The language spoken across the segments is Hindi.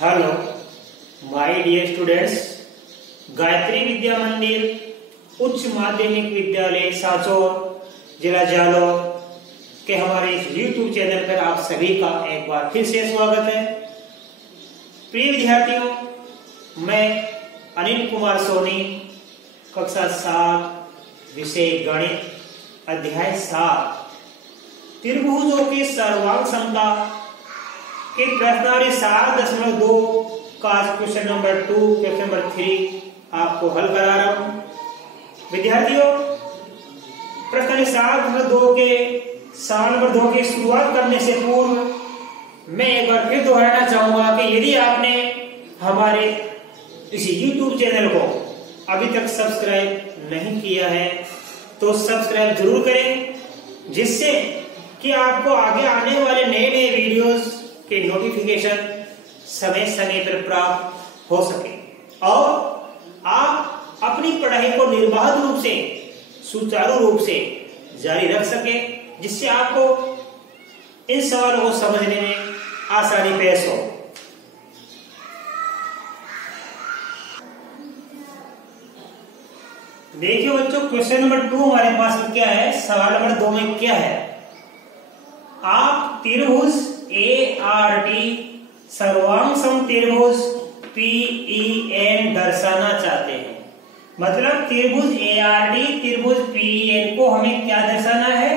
Hello my dear students, Gayatri Vidya Mandir उच्च माध्यमिक विद्यालय सांचौर जिला जालौर के हमारे इस YouTube चैनल पर आप सभी का एक बार फिर से स्वागत है। प्रिय विद्यार्थियों, मैं अनिल कुमार सोनी, कक्षा 7, विषय गणित, अध्याय 7, त्रिभुजों की सर्वांग समता के प्रश्नावली 7.2 का क्वेश्चन नंबर 2, क्वेश्चन नंबर 3 आपको हल करा रहा हूं। विद्यार्थियों, प्रश्नावली 7.2 के सवाल नंबर 2 की शुरुआत करने से पूर्व मैं एक बार फिर दोहराना चाहूंगा कि यदि आपने हमारे इस YouTube चैनल को अभी तक सब्सक्राइब नहीं किया है तो सब्सक्राइब जरूर करें, जिससे कि आपको आगे आने वाले नए नए वीडियोस के नोटिफिकेशन समय समय पर प्राप्त हो सके और आप अपनी पढ़ाई को निर्बाध रूप से, सुचारू रूप से जारी रख सके, जिससे आपको इन सवालों को समझने में आसानी पेश हो। देखिए बच्चों, क्वेश्चन नंबर 2 हमारे पास क्या है। सवाल नंबर 2 में क्या है? आप त्रिभुज ART सर्वांग सम त्रिभुज PEN दर्शाना चाहते हैं। मतलब त्रिभुज ART त्रिभुज PEN को हमें क्या दर्शाना है?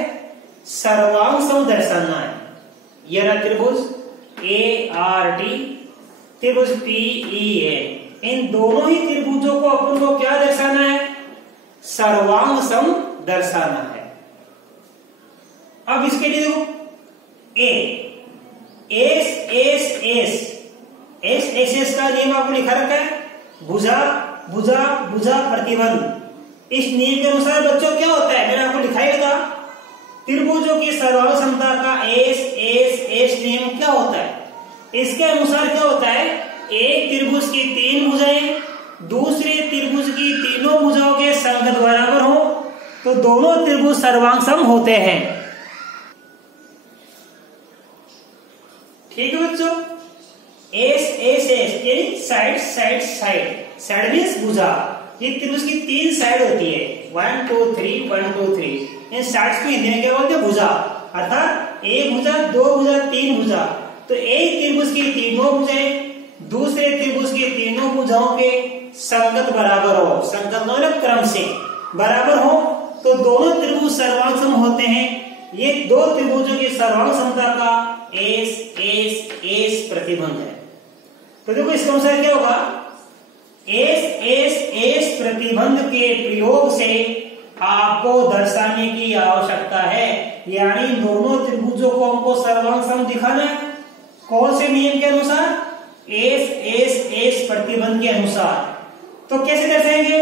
सर्वांग सम दर्शाना है। यह त्रिभुज ART त्रिभुज PEN, इन दोनों ही त्रिभुजों को अपन को क्या दर्शाना है? सर्वांग सम दर्शाना है। अब इसके लिए देखो, एस का नियम आपको लिखा रखा है, भुजा भुजा भुजा प्रतिबंध। इस नियम के अनुसार बच्चों क्या होता है, मैंने आपको लिखाई था, त्रिभुजों की सर्वांग समता का एस नियम क्या होता है। इसके अनुसार क्या होता है, एक त्रिभुज की 3 भुजाएं दूसरे त्रिभुज की तीनों भुजाओं के संगत बराबर हो तो दोनों त्रिभुज सर्वांग सम होते हैं। ठीक है बच्चों, एस यानी साइड मीन्स भुजा। ये त्रिभुज की 3 साइड होती है, 1 2 3 1 2 3। इन साइड्स को हिंदी में क्या बोलते हैं? भुजा। अर्थात एक भुजा, 2 भुजा, 3 भुजा। तो एक त्रिभुज की तीनों भुजाएं दूसरे त्रिभुज की तीनों भुजाओं के संगत बराबर हो, संगत मतलब क्रम से बराबर हो तो दोनों त्रिभुज सर्वांग सम होते हैं। ये दो त्रिभुजों की सर्वांग समता का एस प्रतिबंध है। तो देखो इसका अनुसार क्या होगा, एस प्रतिबंध के प्रयोग से आपको दर्शाने की आवश्यकता है, यानी दोनों त्रिभुजों को हमको सर्वांग सम दिखाना है। कौन से नियम के अनुसार? एस प्रतिबंध के अनुसार। तो कैसे दर्शाएंगे?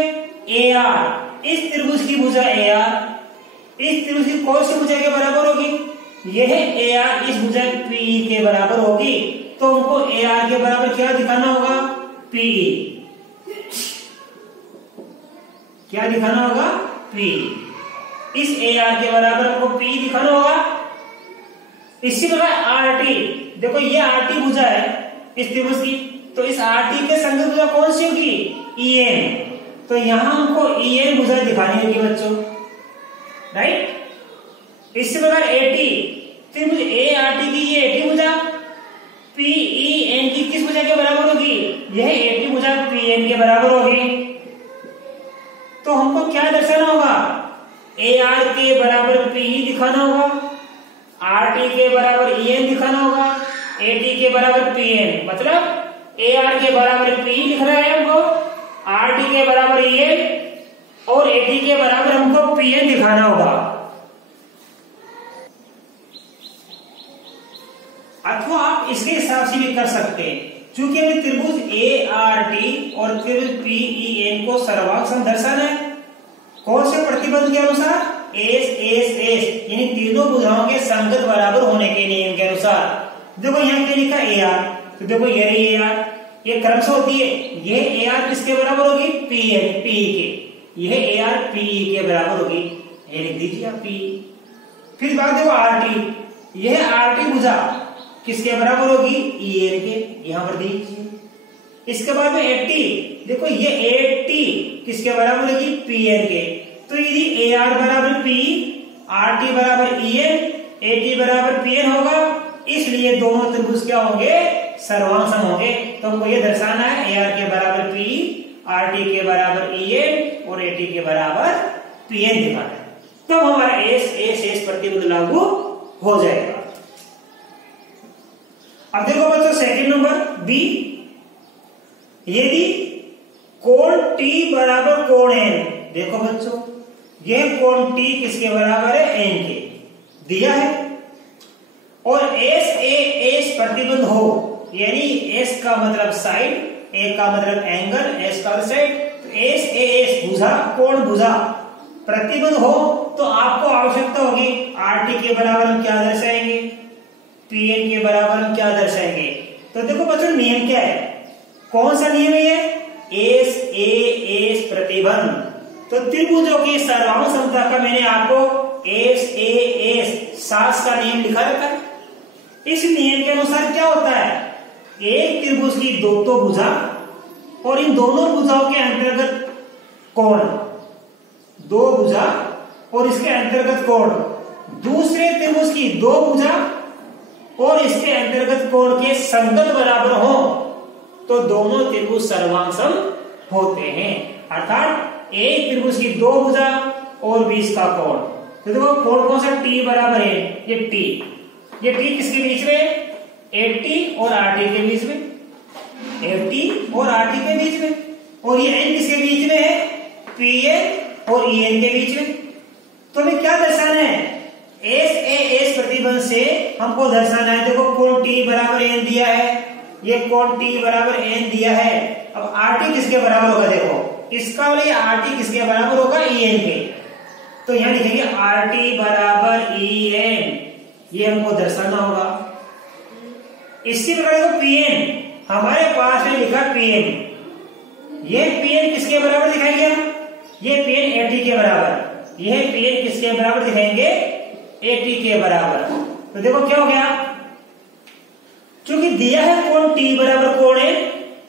AR, इस त्रिभुज की भुजा AR इस त्रिभुज की कौन सी भुजा के बराबर होगी? यह AR इस भुजा PE के बराबर होगी, तो हमको AR के बराबर क्या दिखाना होगा? PE। क्या दिखाना होगा? PE। इस AR के बराबर हमको PE दिखाना होगा। इसी प्रकार RT, देखो ये RT भुजा है इस त्रिभुज की, तो इस RT के संगत भुजा कौन सी होगी? EN। तो यहां हमको EN भुजा दिखानी होगी बच्चों, राइट। इसी प्रकार AT, त्रिभुज ART की ये AT भुजा PEN की किस भुजा के बराबर होगी? यह AT भुजा PN के बराबर होगी। तो हमको क्या दर्शाना होगा? AR के बराबर PE दिखाना होगा, RT के बराबर EN दिखाना होगा, AT के बराबर PN। मतलब AR के बराबर PE लिख रहा है हमको, RT के बराबर EN और AT के बराबर हमको PN दिखाना होगा। अथवा आप इसके हिसाब से भी कर सकते हैं, क्योंकि हमें त्रिभुज ART और त्रिभुज PEN को सर्वांग सम दर्शाना है। कौन से प्रतिबंध के अनुसार? एस यानी तीनों भुजाओं के संगत बराबर होने के नियम के अनुसार। देखो यहाँ क्या लिखा? AR। तो देखो ये रही AR, ये क्रम से होती है। ये AR किसके बराबर होगी? PE के। यह AR PE के बराबर होगी, ये लिख दीजिए आप PE। फिर बात देखो RT, यह RT भुजा किसके बराबर होगी, EN के, यहां पर दीजिए। इसके बाद में 80, देखो ये 80 किसके बराबर होगी, PN के। तो यदि AR बराबर P, RT बराबर EN, AT बराबर PN होगा, इसलिए दोनों त्रिभुज क्या होंगे, सर्वांग सम होंगे। तो हमको ये दर्शाना है AR के बराबर P, RT के बराबर EN और AT के बराबर PN दिखाना है। तब हमारा एस प्रतिबंध लागू हो जाएगा। अब देखो बच्चों सेकंड नंबर बी, यदि कोण T बराबर कोण N, देखो बच्चों यह कोण T किसके बराबर है, N के दिया है, और एस प्रतिबंध हो, यानी S का मतलब साइड, A का मतलब एंगल, S का साइड, तो एस भुजा, कोण भुजा प्रतिबंध हो, तो आपको आवश्यकता होगी RT के बराबर हम क्या दर्शाएंगे, PN के बराबर हम क्या दर्शाएंगे। तो देखो बच्चों नियम क्या है, कौन सा नियम है ये, एस प्रतिबंध। तो त्रिभुजों की सर्वांग समता का मैंने आपको एस सास का नियम लिखा रखा है। इस नियम के अनुसार क्या होता है, एक त्रिभुज की दो भुजा और इन दोनों भुजाओं के अंतर्गत कोण, दो भुजा और इसके अंतर्गत कोण, दूसरे त्रिभुज की दो भुजा और इसके अंतर्गत कोण के संगत बराबर हो, तो दोनों त्रिभुज सर्वांग सम होते हैं। अर्थात एक त्रिभुज की दो भुजा और 20 का कोण, तो देखो कोण कौन सा, T बराबर है, ये T किसके बीच में, AT और RT के बीच में, AT और RT के बीच में, और ये N किसके बीच में है, PN और EN के बीच में। तो हमें क्या दर्शाना है, एस प्रतिबंध से हमको दर्शाना है, देखो कोण T बराबर N दिया है, ये कोण T बराबर N दिया है। अब RT किसके बराबर होगा, देखो इसका वाला ये RT किसके बराबर होगा, EN के। तो यहां लिखेंगे RT बराबर EN, ये हमको दर्शाना होगा। इसी प्रकार देखो PN, हमारे पास है लिखा PN, ये PN किसके बराबर दिखाएंगे हम, ये PN AT के बराबर, यह PN किसके बराबर दिखाएंगे, AT के बराबर। तो देखो क्या हो गया, क्योंकि दिया है कोण T बराबर कोण है,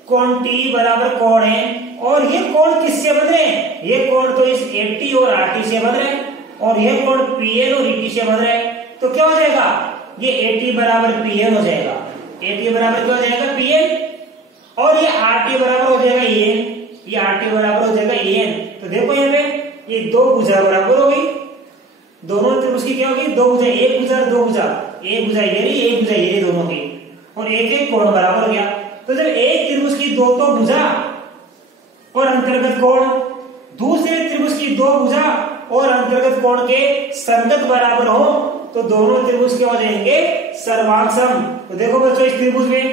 कोण T बराबर कोण है, और ये कोण किससे बन रहे हैं, ये कोण तो इस AT और RT से बन रहे हैं, और यह कोण PN और ET से बन रहे हैं। तो क्या हो जाएगा, ये AT बराबर PN हो जाएगा, AT बराबर क्या हो जाएगा, PN, और ये RT बराबर हो जाएगा EN, ये RT बराबर हो जाएगा EN। तो देखो यहाँ पे ये दो भुजा बराबर हो गई, दोनों त्रिभुज की क्या होगी, दो भुजा, एक भुजा और दो भुजा, एक भुजा ये रही, एक भुजा ये रही दोनों की, और एक कोण बराबर हो गया। तो जब एक त्रिभुज की दो भुजा और अंतर्गत कोण, दूसरे त्रिभुज की दो भुजा और अंतर्गत कोण के संगत बराबर हो, तो दोनों त्रिभुज क्या हो जाएंगे, सर्वांग सम। तो देखो बच्चों इस त्रिभुज में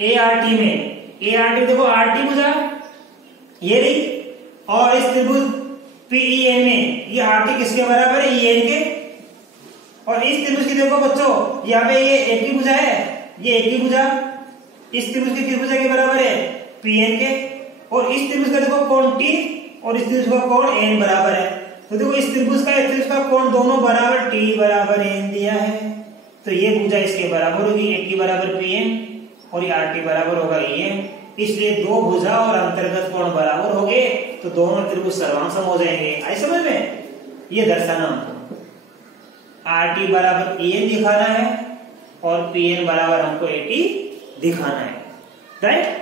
ART में देखो RT भुजा ये रही, और इस त्रिभुज PEN में ये RT किसके बराबर है, EN के, और इस त्रिभुज की देखो बच्चों यहाँ पे ये AT भुजा है, ये AT भुजा इस त्रिभुज की त्रिभुजा के बराबर है PN के, और इस त्रिभुज का देखो कोण T और इस त्रिभुज का कोण N बराबर है। तो देखो इस त्रिभुज का कोण दोनों बराबर T बराबर N दिया है, तो ये भुजा इसके बराबर होगी, AT बराबर PN और ये RT बराबर होगा EN, इसलिए दो भुजा और अंतर्गत कोण बराबर हो गए, तो दोनों त्रिभुज सर्वांग सम हो जाएंगे। आई समझ में, ये दर्शाना हमको RT बराबर EN दिखाना है और PN बराबर हमको AT दिखाना है, राइट।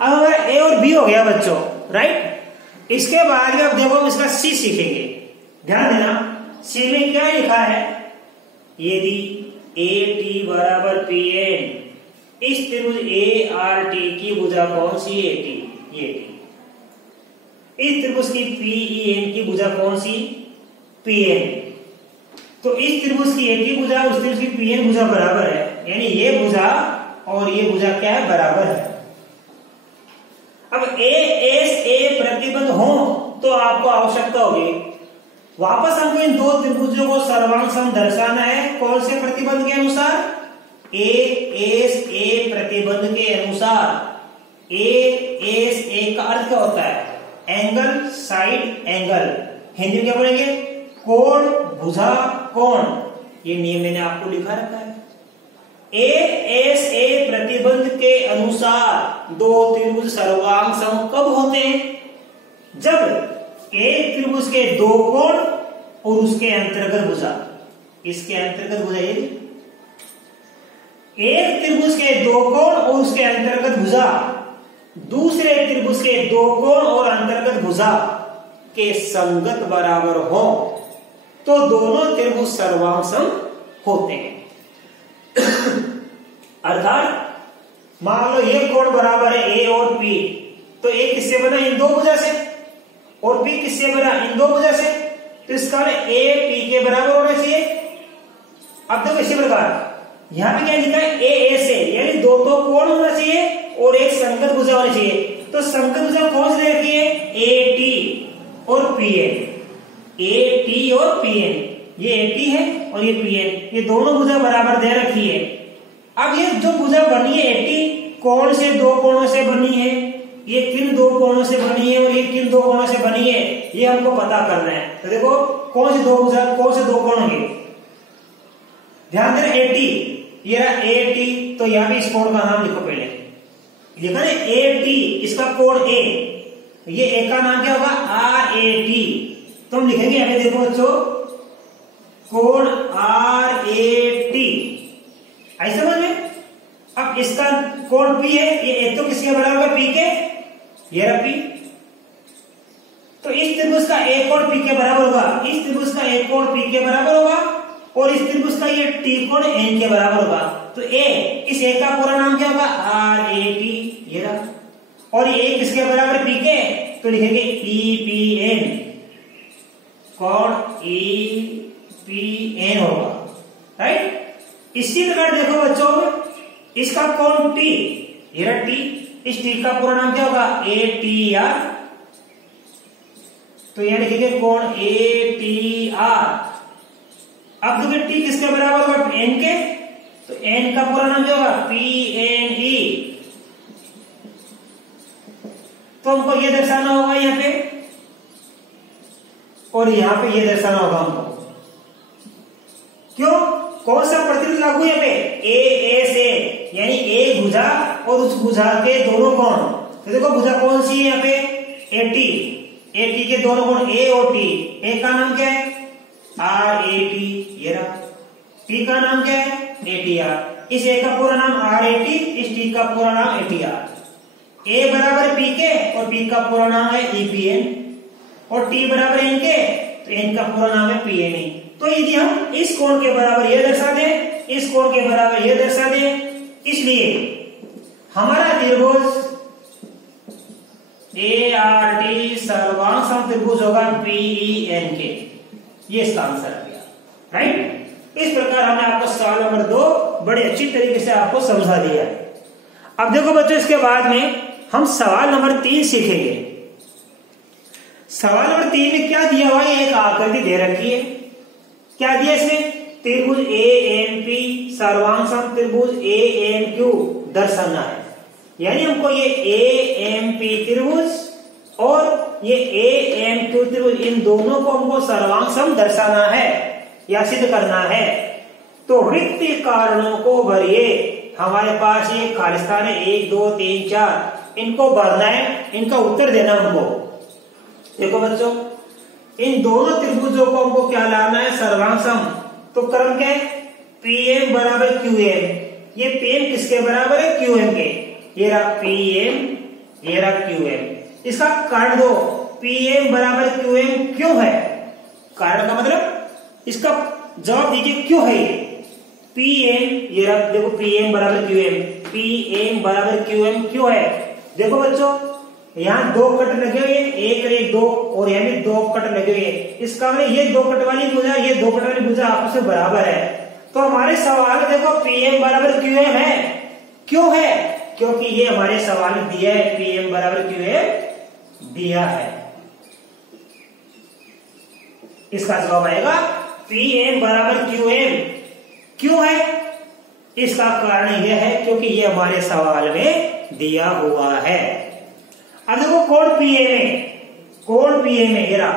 अब हमारा A और B हो गया बच्चों, राइट। इसके बाद में अब देखो इसका C सीखेंगे, ध्यान देना C में क्या लिखा है, यदि AT बराबर PN, इस त्रिभुज ART की भुजा कौन सी, AT, ये AT, इस त्रिभुज की PEN की भुजा कौन सी, PN, तो इस त्रिभुज की AT भुजा उस त्रिभुज की PN भुजा बराबर है, यानी ये भुजा और ये भुजा क्या है, बराबर है। अब ASA प्रतिबंध हो तो आपको आवश्यकता होगी, वापस हमको इन दो त्रिभुजों को सर्वांग सम दर्शाना है, कौन से प्रतिबंध के अनुसार, ASA प्रतिबंध के अनुसार। ASA का अर्थ क्या होता है, एंगल, साइड, एंगल, हिंदी में क्या बोलेंगे, कोण, भुजा, कोण। ये नियम मैंने आपको लिखा रखा है, ASA प्रतिबंध के अनुसार दो त्रिभुज सर्वांग सम कब होते हैं? जब एक त्रिभुज के दो कोण और उसके अंतर्गत भुजा, इसके अंतर्गत भुजा, एक त्रिभुज के दो कोण और उसके अंतर्गत भुजा दूसरे त्रिभुज के दो कोण और अंतर्गत भुजा के संगत बराबर हो तो दोनों त्रिभुज सर्वांग सम होते हैं। अर्थात मान लो ये कोण बराबर है A और P, तो A किससे बना? इन दो भुजा से, और P किससे बना? इन दो भुजा से। तो इसका A P के बराबर होना चाहिए। अब देखो इसी प्रकार यहां पे क्या लिखा है? A से, यानी दो कोण होना चाहिए और एक संगत भुजा होनी चाहिए। तो संगत भुजा कौन सी रखी है? AT और PN, AT और PN, ये AT है और ये PN, ये दोनों भुजा बराबर दे रखी है। अब ये जो भुजा बनी है AT कौन से दो कोणों से बनी है? ये किन दो कोणों से बनी है और ये किन दो कोणों से बनी है, ये हमको पता करना है। तो देखो कौन से दो भुजा, कौन से दो कोण होंगे? ध्यान देना, AT, ये रहा AT, तो यहां भी इस कोण का नाम लिखो। पहले लिखा है AT, इसका कोण A, ये A का नाम क्या होगा? RAT। तो हम लिखेंगे यहां पे, देखो बच्चों, कोण RAT, ऐसा समझ में। अब इसका कोण P है, ये तो किसके बराबर होगा? P के, ये रहा P। तो इस त्रिभुज का एक कोण P के बराबर होगा, इस त्रिभुज का एक कोण P के बराबर होगा और इस त्रिभुज का ये T कोण N के बराबर होगा। तो A, इस A का पूरा नाम क्या होगा? RAT, ये रहा। और ये किसके बराबर? P के, तो लिखेंगे EPN, कोण EPN होगा, राइट। इसी प्रकार देखो बच्चों, इसका कोण T, ये रहा T, इस T का पूरा नाम क्या होगा? ATR, तो यहां लिखेंगे कोण ATR। अब देखिए T किसके बराबर होगा? N के, तो N का पूरा नाम क्या होगा? PNE। तो हमको ये दर्शाना होगा यहां पे, और यहां पे ये दर्शाना होगा हमको। क्यों? कौन सा प्रतिबंध लागू है यहाँ पे? A से, यानी एक भुजा और उस भुजा के दोनों कोण। तो देखो भुजा कौन सी है यहाँ पे? AT, AT के दोनों कोण A और T। A का नाम क्या है? RAT, ये रहा। T का नाम क्या है? ATR। इस A का पूरा नाम RAT, इस T का पूरा नाम ATR। A बराबर P के और P का पूरा नाम है EPN, और T बराबर N के, तो N का पूरा नाम है PNE। तो यदि हम इस कोण के बराबर ये दर्शा दें, इस कोण के बराबर ये दर्शा दें, इसलिए हमारा त्रिभुज ART सर्वांग सम त्रिभुज होगा PEN के। ये इसका आंसर आ गया, राइट। इस प्रकार हमने आपको सवाल नंबर 2 बड़े अच्छी तरीके से आपको समझा दिया है। अब देखो बच्चों, इसके बाद में हम सवाल नंबर 3 सीखेंगे। सवाल नंबर 3 में क्या दिया हुआ है? एक आकृति दे रखी है। क्या दिया इसमें? त्रिभुज ANP सर्वांग सम त्रिभुज ANQ दर्शाना है। यानी हमको ये ANP त्रिभुज और ये ANQ त्रिभुज, इन दोनों को हमको सर्वांग सम दर्शाना है या सिद्ध करना है। तो रिक्त कारणों को भरिए। हमारे पास ये खाली स्थान है 1 2 3 4, इनको भरना है, इनका उत्तर देना हमको। देखो बच्चों, इन दोनों त्रिभुजों को हमको क्या लाना है? सर्वांग सम। तो क्रम क्या है? PM बराबर QM। ये PM किसके बराबर है? QM के। ये रहा PM, ये रहा QM। इसका कारण दो, PM बराबर QM क्यों है? कारण का मतलब इसका जवाब दीजिए, क्यों है ये? PM, ये रहा, देखो PM बराबर QM, PM बराबर QM क्यों है? देखो बच्चों, यहाँ 2 कट लगे हुए, 1 और 1 2, और यहाँ भी 2 कट लगे हुए। इसका मतलब ये 2 कट वाली भुजा, ये 2 कट वाली भुजा आपस में बराबर है। तो हमारे सवाल में देखो PM बराबर QM है। क्यों है? क्योंकि ये हमारे सवाल में दिया है, PM बराबर QM दिया है। इसका जवाब आएगा PM बराबर QM। क्यों है? इसका कारण यह है क्योंकि ये हमारे सवाल में दिया हुआ है। अब देखो कोण PA में, कोण PA में ये रहा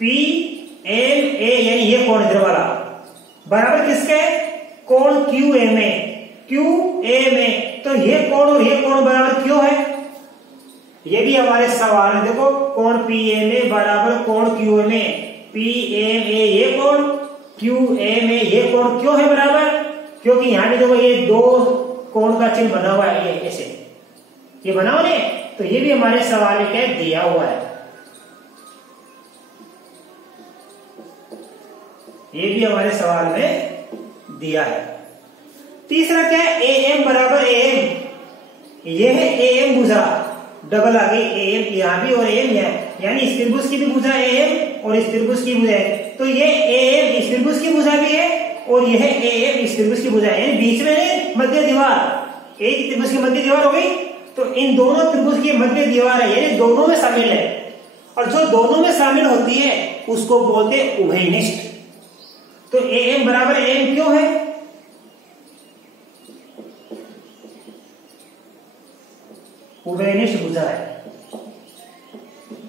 PMA, यानी ये कोण इधर वाला बराबर किसके? कोण QA में। क्यू ए में, तो ये कोण और ये कोण बराबर क्यों है? ये भी हमारे सवाल है। देखो कोण पी ए में बराबर कोण क्यू ए में, पी एम ए ये कोण, क्यू ए में ये कोण क्यों है बराबर? क्योंकि यहां भी देखो ये दो कोण का चिन्ह बना हुआ है, ये ऐसे ये बना हुआ है। तो ये भी हमारे सवाल में क्या दिया हुआ है, ये भी हमारे सवाल में दिया है। तीसरा क्या है, ए एम बराबर ए एम, ये है ए एम भुजा, डबल आ गई ए एम यहां भी और ए एम यहाँ, यानी इस त्रिभुज की भी भुजा ए एम और इस त्रिभुज की भुजा है। तो ये ए एम इस त्रिभुज की भुजा भी है और यह ए एम इस त्रिभुज की भुजा है, यानी बीच में मध्य दीवार, एक त्रिभुज की मध्य दीवार हो गई। तो इन दोनों त्रिभुज की मध्य दीवार है, यानी दोनों में शामिल है, और जो दोनों में शामिल होती है उसको बोलते हैं उभयनिष्ठ। तो ए एम बराबर ए एम क्यों है? उभयनिष्ठ भुजा है।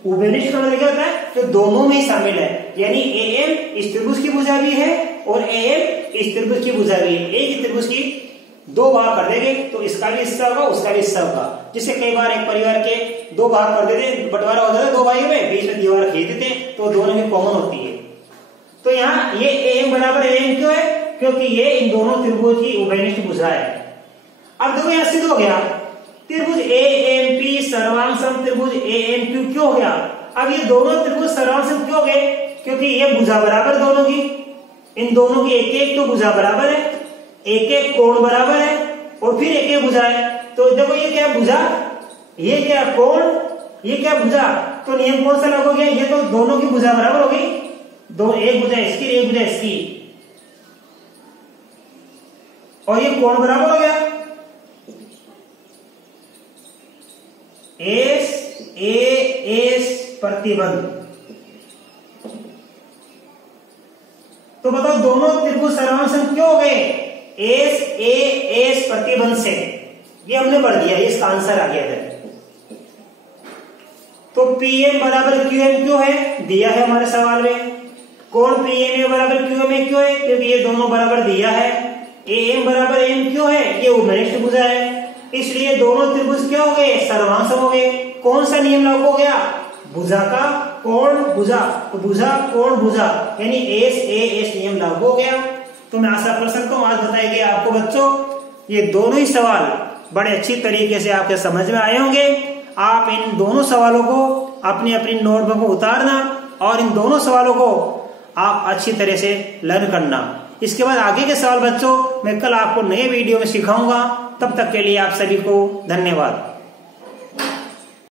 उभयनिष्ठ का मतलब क्या होता है? तो दोनों में शामिल है, यानी ए एम इस त्रिभुज की भुजा भी है और ए एम इस त्रिभुज की भुजा भी है। एक ही त्रिभुज की दो भाग कर देंगे तो इसका भी हिस्सा होगा, उसका भी हिस्सा होगा। जिससे कई बार एक परिवार के दो भाग कर देते, बंटवारा हो जाता है दो भाइयों में, बीच में दीवार खींच देते तो दोनों की कॉमन होती है। तो यहाँ ये ए एम बराबर ए एम क्यों है? क्योंकि ये इन दोनों त्रिभुज की उभयनिष्ठ भुजा है। अब देखो यहां सिद्ध हो गया त्रिभुज ए एम पी सर्वांग सम त्रिभुज ए एम क्यू क्यों हो गया? अब ये दोनों त्रिभुज सर्वांग सम क्यों हो गए? क्योंकि ये भुजा बराबर दोनों की, इन दोनों की एक एक तो भुजा बराबर है, एक एक कोण बराबर है और फिर एक एक भुजा है। तो देखो ये क्या भुजा, ये क्या कोण, ये क्या भुजा, तो नियम कौन सा लागू हो गया? ये तो दोनों की भुजा बराबर हो गई, दो एक भुजा इसकी एक भुजा इसकी, और ये कोण बराबर हो गया। एस ए एस प्रतिबंध। तो बताओ दोनों त्रिभुज सर्वांग सम क्यों हो गए? एस ए एस प्रतिबंध से। ये हमने पढ़ दिया, इसका आंसर आ गया है। तो पी एम बराबर क्यू एम क्यों है? दिया है हमारे सवाल में। कोण पी एम ए बराबर क्यू एम ए क्यों है? क्योंकि ये दोनों बराबर दिया है। ए एम बराबर एम क्यों है? ये उभयनिष्ठ भुजा है, इसलिए दोनों त्रिभुज क्या हो गए? सर्वांग सम हो गए। कौन सा नियम लागू हो गया? भुजा का कोण भुजा, तो भुजा कोण भुजा, यानी एस ए एस नियम लागू हो गया। तो मैं आशा कर सकता हूं आज बताया गया आपको बच्चों ये दोनों ही सवाल बड़े अच्छी तरीके से आपके समझ में आए होंगे। आप इन दोनों सवालों को अपनी अपनी नोटबुक में उतारना और इन दोनों सवालों को आप अच्छी तरह से लर्न करना। इसके बाद आगे के सवाल बच्चों मैं कल आपको नए वीडियो में सिखाऊंगा। तब तक के लिए आप सभी को धन्यवाद।